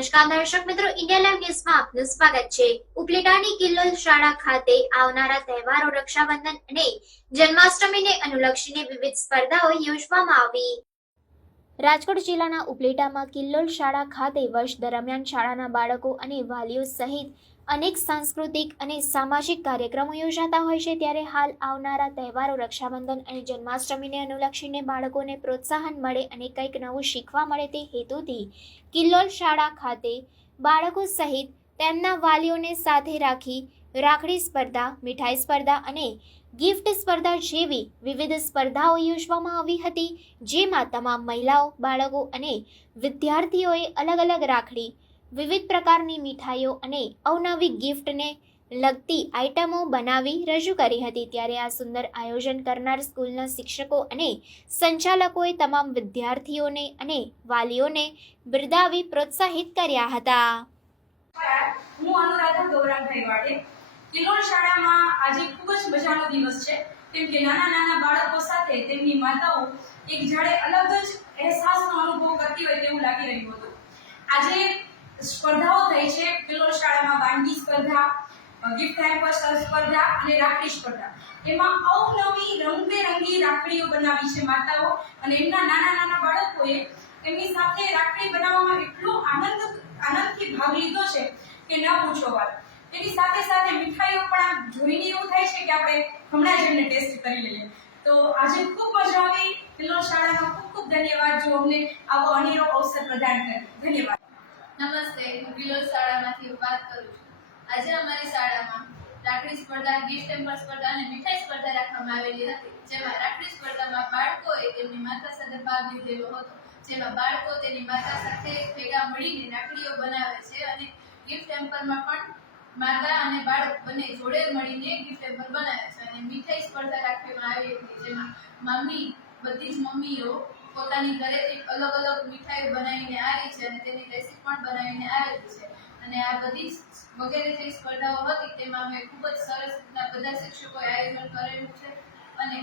નમસ્કાર દર્શક મિત્રો, ઇન્ડિયા લાઈવ ન્યૂઝમાં આપનું સ્વાગત છે. ઉપલેટાની કિલ્લો શાળા ખાતે આવનારા તહેવારો રક્ષાબંધન અને જન્માષ્ટમીને અનુલક્ષીને વિવિધ સ્પર્ધાઓ યોજવામાં આવી. રાજકોટ જિલ્લાના ઉપલેટામાં કિલ્લોલ શાળા ખાતે વર્ષ દરમિયાન શાળાના બાળકો અને વાલીઓ સહિત અનેક સાંસ્કૃતિક અને સામાજિક કાર્યક્રમો યોજાતા હોય છે. ત્યારે હાલ આવનારા તહેવારો રક્ષાબંધન અને જન્માષ્ટમીને અનુલક્ષીને બાળકોને પ્રોત્સાહન મળે અને કંઈક નવું શીખવા મળે તે હેતુથી કિલ્લોલ શાળા ખાતે બાળકો સહિત તેમના વાલીઓને સાથે રાખી રાખડી સ્પર્ધા, મીઠાઈ સ્પર્ધા અને ગિફ્ટ સ્પર્ધા જેવી વિવિધ સ્પર્ધાઓ યોજવામાં આવી હતી, જેમાં તમામ મહિલાઓ, બાળકો અને વિદ્યાર્થીઓએ અલગ અલગ રાખડી, વિવિધ પ્રકારની મીઠાઈઓ અને અવનવી ગિફ્ટને લગતી આઇટમો બનાવી રજૂ કરી હતી. ત્યારે આ સુંદર આયોજન કરનાર સ્કૂલના શિક્ષકો અને સંચાલકોએ તમામ વિદ્યાર્થીઓને અને વાલીઓને બિરદાવી પ્રોત્સાહિત કર્યા હતા. હું અનુરાધા ગૌરાંગભાઈ વાડે કિલોલ શાળામાં આજે ખૂબ જ મજાનો દિવસ છે. કેમ કે નાના નાના બાળકો સાથે તેમની માતાઓ એક જાણે અલગ જ અહેસાસનો અનુભવ કરતી હોય તેવું લાગી રહ્યું હતું. આજે સ્પર્ધાઓ થઈ છે કિલોલ શાળામાં વાનગી સ્પર્ધા, ગિફ્ટ હેમ્પર સ્પર્ધા અને રાખડી સ્પર્ધા. એમાં અવનવી રંગબેરંગી રાખડીઓ બનાવી છે માતાઓ અને એમના નાના નાના બાળકોએ એમની સાથે રાખડી બનાવવામાં એટલો આનંદ, આનંદથી ભાગ લીધો છે કે ન પૂછો વાત. એની સાથે સાથે મીઠાઈઓ પણ આમ જોઈને એવું થાય છે કે આપણે હમણાં જ એને ટેસ્ટ કરી લઈએ. તો આજે ખૂબ મજા આવી. કિલ્લો શાળામાં ખૂબ ખૂબ ધન્યવાદ. જો અમને આવો અનેરો અવસર પ્રદાન કર્યો ધન્યવાદ. નમસ્તે. હું કિલોલ શાળામાંથી વાત કરું છું. આજે અમારી શાળામાં રાખડી સ્પર્ધા, ગિફ્ટ ટેમ્પર સ્પર્ધા અને મીઠાઈ સ્પર્ધા રાખવામાં આવેલી હતી, જેમાં રાખડી સ્પર્ધામાં બાળકોએ તેમની માતા સાથે ભાગ લીધેલો હતો, જેમાં બાળકો તેની માતા સાથે ભેગા મળીને રાખડીઓ બનાવે છે અને ગિફ્ટ ટેમ્પરમાં પણ માતા અને બાળક બંને જોડે મળીને ડિસેમ્બર ટેમ્પર બનાવે છે અને મીઠાઈ સ્પર્ધા રાખવામાં આવી હતી, જેમાં મમ્મી બધી જ મમ્મીઓ પોતાની ઘરેથી અલગ અલગ મીઠાઈઓ બનાવીને આવી છે અને તેની રેસીપી પણ બનાવીને આવેલી છે. અને આ બધી વગેરે જે સ્પર્ધાઓ હતી, તેમાં અમે ખૂબ જ સરસ રીતના બધા શિક્ષકોએ આયોજન કરેલું છે અને